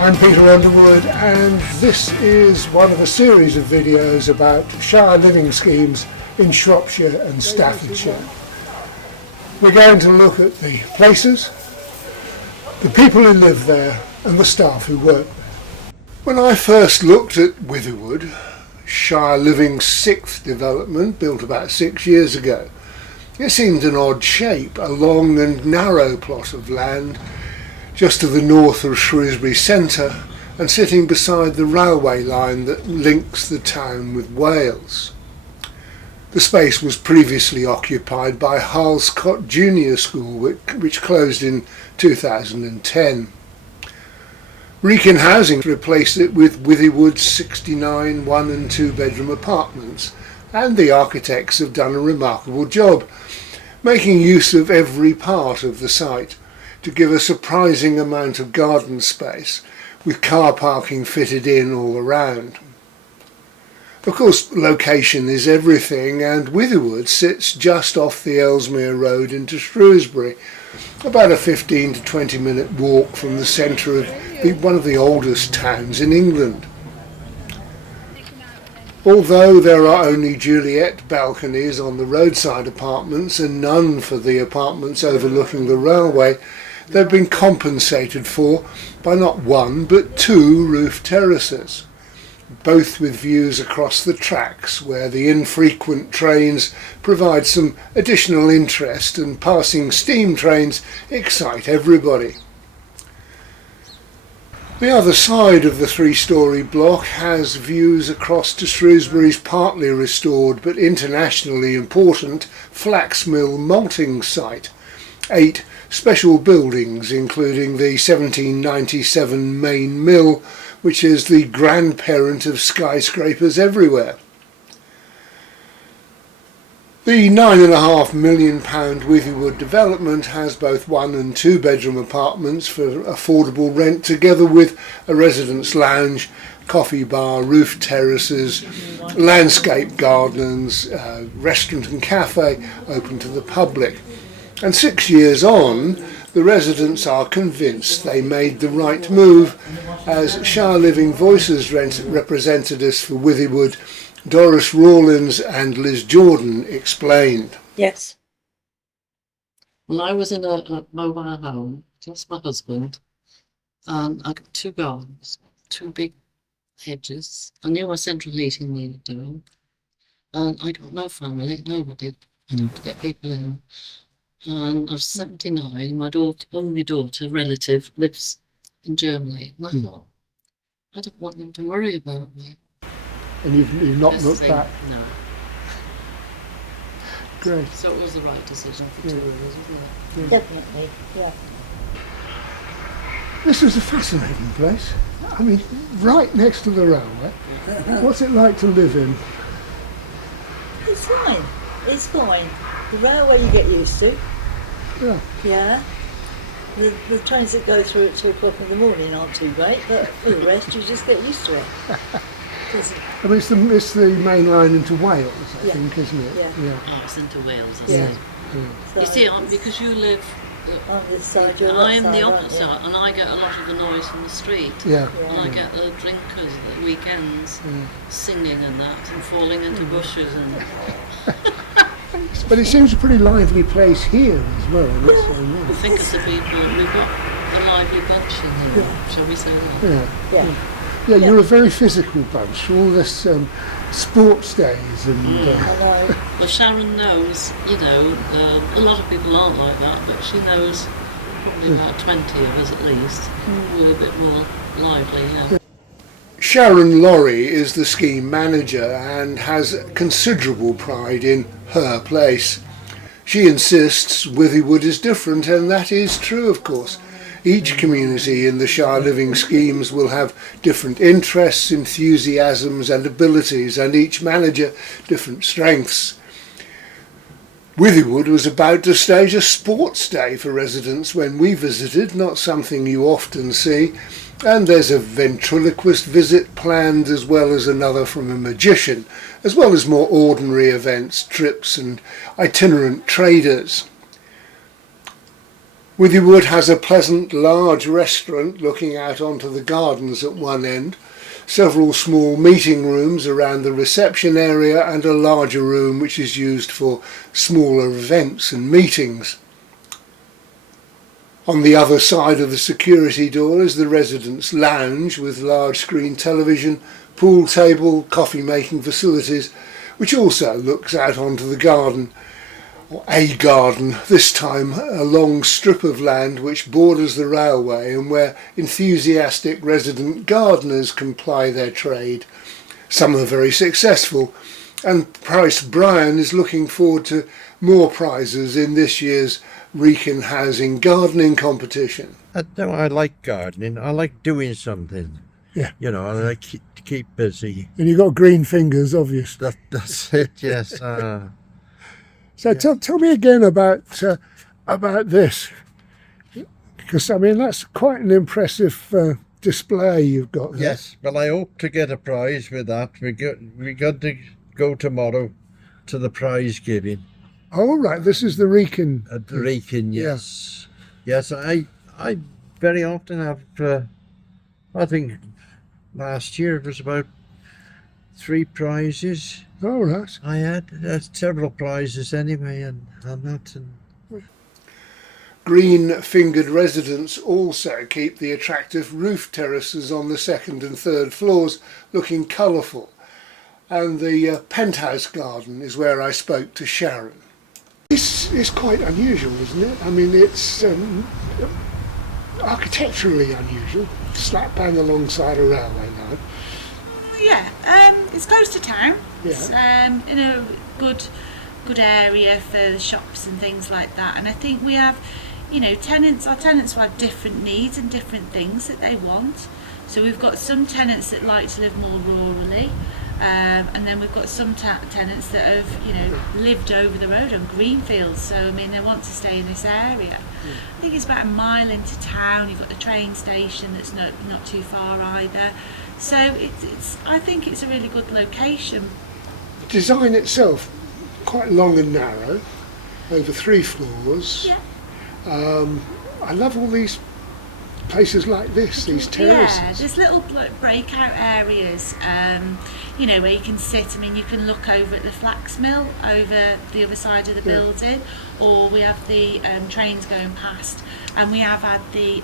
I'm Peter Underwood, and this is one of a series of videos about Shire Living schemes in Shropshire and Staffordshire. We're going to look at the places, the people who live there and the staff who work there. When I first looked at Withywood, Shire Living's sixth development, built about 6 years ago, it seemed an odd shape, a long and narrow plot of land just to the north of Shrewsbury centre and sitting beside the railway line that links the town with Wales. The space was previously occupied by Harlescott Junior School, which closed in 2010. Wrekin Housing replaced it with Withywood's 69 one and two bedroom apartments, and the architects have done a remarkable job, making use of every part of the site to give a surprising amount of garden space, with car parking fitted in all around. Of course, location is everything, and Withywood sits just off the Ellesmere Road into Shrewsbury, about a 15 to 20 minute walk from the centre of one of the oldest towns in England. Although there are only Juliet balconies on the roadside apartments and none for the apartments overlooking the railway, they've been compensated for by not one but two roof terraces, both with views across the tracks where the infrequent trains provide some additional interest and passing steam trains excite everybody. The other side of the three-storey block has views across to Shrewsbury's partly restored but internationally important flax-mill malting site, 8 special buildings including the 1797 main mill, which is the grandparent of skyscrapers everywhere. The £9.5 million Withywood development has both one and two bedroom apartments for affordable rent, together with a residence lounge, coffee bar, roof terraces, landscape gardens, restaurant and cafe open to the public. And 6 years on, the residents are convinced they made the right move, as Shire Living Voices representatives for Withywood, Doris Rawlins and Liz Jordan, explained. Yes. Well, I was in a mobile home, just my husband, and I got 2 gardens, 2 big hedges. I knew my central heating needed doing, and I got no family, nobody to get people in. And I was 79, my only daughter, relative, lives in Germany. And I thought, I don't want them to worry about me. And you've not looked back? No. Great. So it was the right decision for 2 years, wasn't it? Yeah. Definitely, yeah. This is a fascinating place. I mean, right next to the railway. What's it like to live in? It's fine. It's fine. The railway you get used to. Yeah. Yeah. The trains that go through at 2 o'clock in the morning aren't too great, but for the rest you just get used to it. I mean, it's the main line into Wales, I Yeah. think, isn't it? Yeah. Oh, it's into Wales, I Yeah. see. So You see, because you live, on this side, you're I am outside, the aren't opposite, you? and I get a lot of the noise from the street. Yeah. And I get the drinkers at the weekends singing and that, and falling into bushes and. But it seems a pretty lively place here as well. That's so I nice. think it's the people, we've got a lively bunch in here, shall we say that? Yeah. Yeah. You're a very physical bunch. All this sports days and. I know. Well, Sharon knows, a lot of people aren't like that, but she knows probably about 20 of us at least. We're a bit more lively, yeah. Sharon Laurie is the scheme manager and has considerable pride in her place. She insists Withywood is different, and that is true, of course. Each community in the Shire Living schemes will have different interests, enthusiasms and abilities, and each manager different strengths. Withywood was about to stage a sports day for residents when we visited, not something you often see, and there's a ventriloquist visit planned, as well as another from a magician, as well as more ordinary events, trips and itinerant traders. Withywood has a pleasant large restaurant looking out onto the gardens at one end, several small meeting rooms around the reception area and a larger room which is used for smaller events and meetings. On the other side of the security door is the residents' lounge with large screen television, pool table, coffee making facilities, which also looks out onto the garden, or a garden, this time a long strip of land which borders the railway and where enthusiastic resident gardeners can ply their trade. Some are very successful, and Price Bryan is looking forward to more prizes in this year's Wrekin Housing Gardening Competition. I like gardening. I like doing something. Yeah. You know, I like to keep busy. And you've got green fingers, obviously. That's it, yes. So tell me again about this, because I mean that's quite an impressive display you've got there. Yes, well, I hope to get a prize with that. We got to go tomorrow to the prize giving. Oh right, this is the Wrekin. At the Wrekin, yes. Yeah. Yes, I very often have. I think last year it was about 3 prizes. All right. I had several prizes anyway, and that. And Green-fingered residents also keep the attractive roof terraces on the 2nd and 3rd floors looking colourful. And the penthouse garden is where I spoke to Sharon. This is quite unusual, isn't it? I mean, it's architecturally unusual, slap bang alongside a railway line. Yeah, it's close to town. Yeah. It's in a good area for the shops and things like that. And I think we have, tenants. Our tenants will have different needs and different things that they want. So we've got some tenants that like to live more rurally, and then we've got some tenants that have, lived over the road on greenfields. So I mean, they want to stay in this area. I think it's about a mile into town. You've got the train station that's not too far either. So I think it's a really good location. The design itself, quite long and narrow, over 3 floors. Yeah. I love all these places like this, these terraces. Yeah, there's little breakout areas, where you can sit. I mean, you can look over at the flax mill over the other side of the building, or we have the trains going past, and we have had the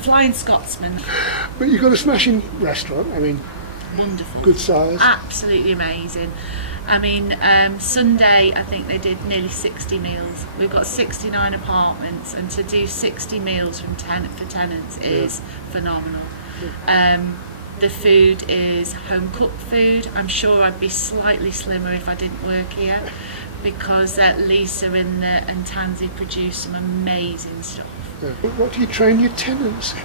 Flying Scotsman. But you've got a smashing restaurant, I mean, Wonderful. good size. Absolutely amazing. I mean, Sunday I think they did nearly 60 meals. We've got 69 apartments, and to do 60 meals for tenants is phenomenal. The food is home cooked food. I'm sure I'd be slightly slimmer if I didn't work here, because Lisa and Tansy produce some amazing stuff. Yeah. But what do you train your tenants in?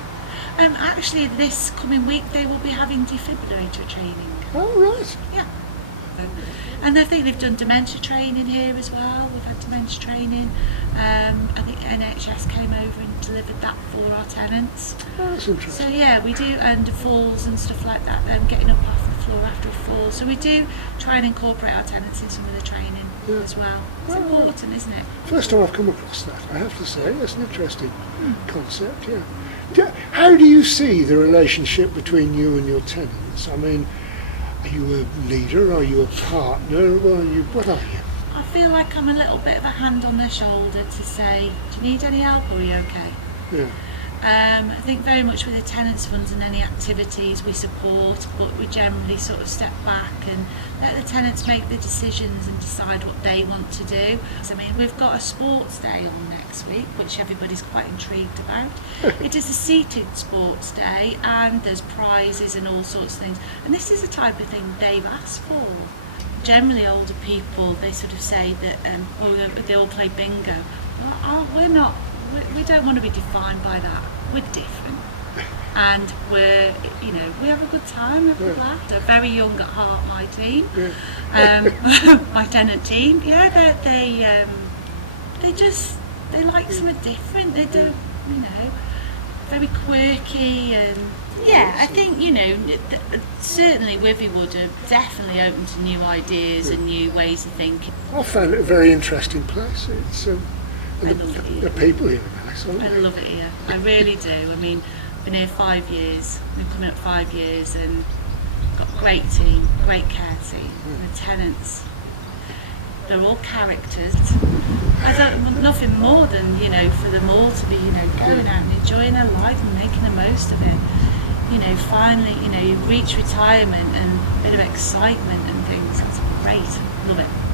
Actually, this coming week they will be having defibrillator training. Oh, right. Yeah. And I think they've done dementia training here as well. We've had dementia training. I think NHS came over and delivered that for our tenants. Oh, that's interesting. So yeah, we do, and falls and stuff like that, them getting up off the floor after a fall. So we do try and incorporate our tenants in some of the training as well. It's important, isn't it? First time I've come across that, I have to say. That's an interesting concept, yeah. How do you see the relationship between you and your tenants? I mean, are you a leader? Are you a partner? What are you? I feel like I'm a little bit of a hand on their shoulder to say, do you need any help, or are you okay? Yeah. I think very much with the tenants funds and any activities we support, but we generally sort of step back and let the tenants make the decisions and decide what they want to do. So, I mean, we've got a sports day on next week, which everybody's quite intrigued about. It is a seated sports day, and there's prizes and all sorts of things. And this is the type of thing they've asked for. Generally, older people, they sort of say that, they all play bingo. Well, we're not. We don't want to be defined by that. We're different, and we have a good time, we have a good laugh. They're very young at heart, my team, my tenant team. Yeah, they like something different. They don't, very quirky, and yeah, I think certainly Withywood are definitely open to new ideas and new ways of thinking. I found it a very interesting place. It's I love it The here. people here are nice, aren't I they? love it here. I really do. I mean, I've been here 5 years. We're coming up 5 years, and got a great team, great care team. And the tenants, they're all characters. I don't want nothing more than, you know, for them all to be, you know, going out and enjoying their life and making the most of it. You know, finally, you know, you reach retirement and a bit of excitement and things. It's great. Love it.